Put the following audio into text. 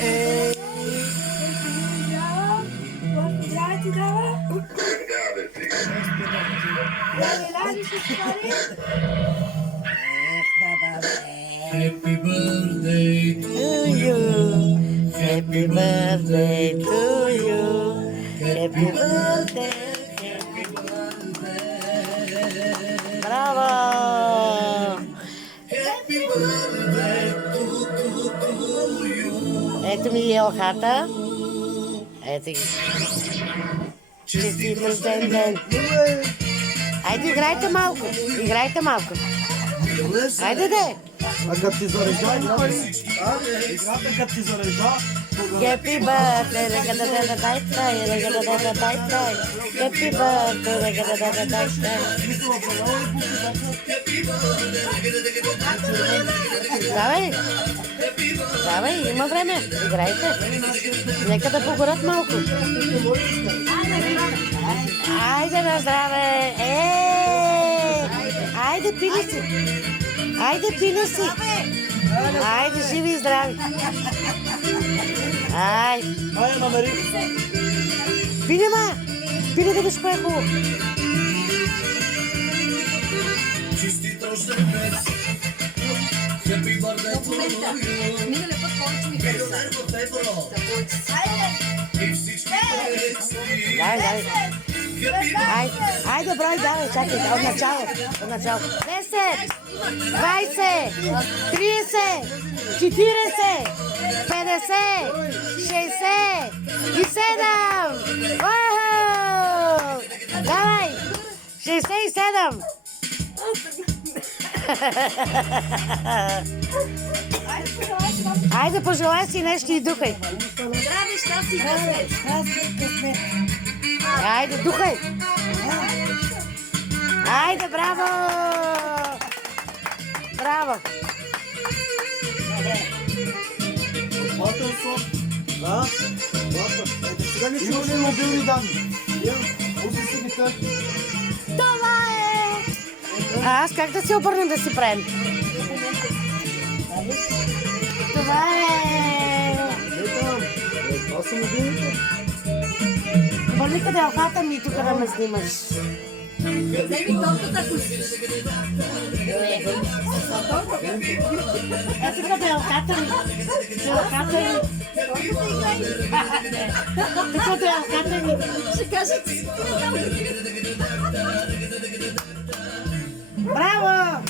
Ей! Здраве ти дава. Здраве, Лади, ще спори. Happy birthday to you. Happy birthday to you. Happy birthday. Happy birthday. Браво! Happy birthday to you. Ето ми е елхата. Ето ги. Честит рожден ден. Айде, играйте малко. Играйте малко. Айде, де. А като ти зарежда, играта ли? Играта като ти зарежда, Happy birthday, regadadadadai, regadadadadai. Happy birthday, regadadadadai. Давай, давай, има време, играйте. Нека да погорят малко. Айде на здраве! Айде, пили си! Айде, пили си! Айде, живи и здрави! Айде! Айде, намери! Пили, ма! Пили да биш по-хубаво! Честит рожден ден! Happy birthday to you! Миналия път повече ми хареса. И всички приятели! Давай, давай! Айде, брой, давай, чакай, от начало, 10, 20, 30, 40, 50, 60 и 7! Уау! Давай! 67! Айде, пожелай си нещо и духай. Здраве, щастие и късмет. Айде, духай! Айде, браво! Браво! Платен сок. Да? Платен. Сега не имаш ли мобилни данни? Може си ги търпи. Това е! А аз как да се обърна да си правим? Това е! Това са мобилните. Върни къде елхата ми тук да ме снимаш. Вземи тортата, ако искаш. Ето къде елхата ми. Елхата ми. Тук къде елхата ми. Ще кажа, че си. Браво!